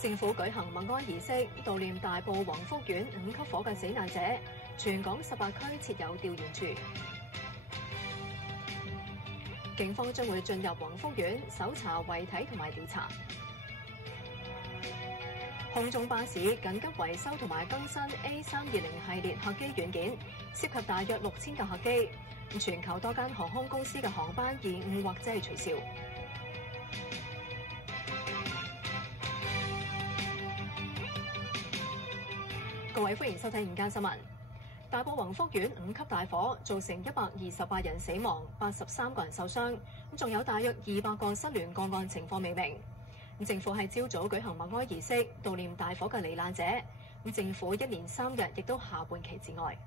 政府舉行默哀儀式，悼念大埔宏福苑5級火嘅死難者。全港18區設有吊唁處。警方將會進入宏福苑搜查遺體同埋調查。空中巴士緊急維修同埋更新 A320系列客機軟件，涉及大約6000架客機。全球多間航空公司嘅航班延誤或者係取消。各位歡迎收睇午間新聞。大埔宏福苑5級大火造成128人死亡，83個人受傷，仲有大約200個失聯個案情況未明。政府喺朝早舉行默哀儀式，悼念大火嘅罹難者。政府1連3日亦都下半旗致哀。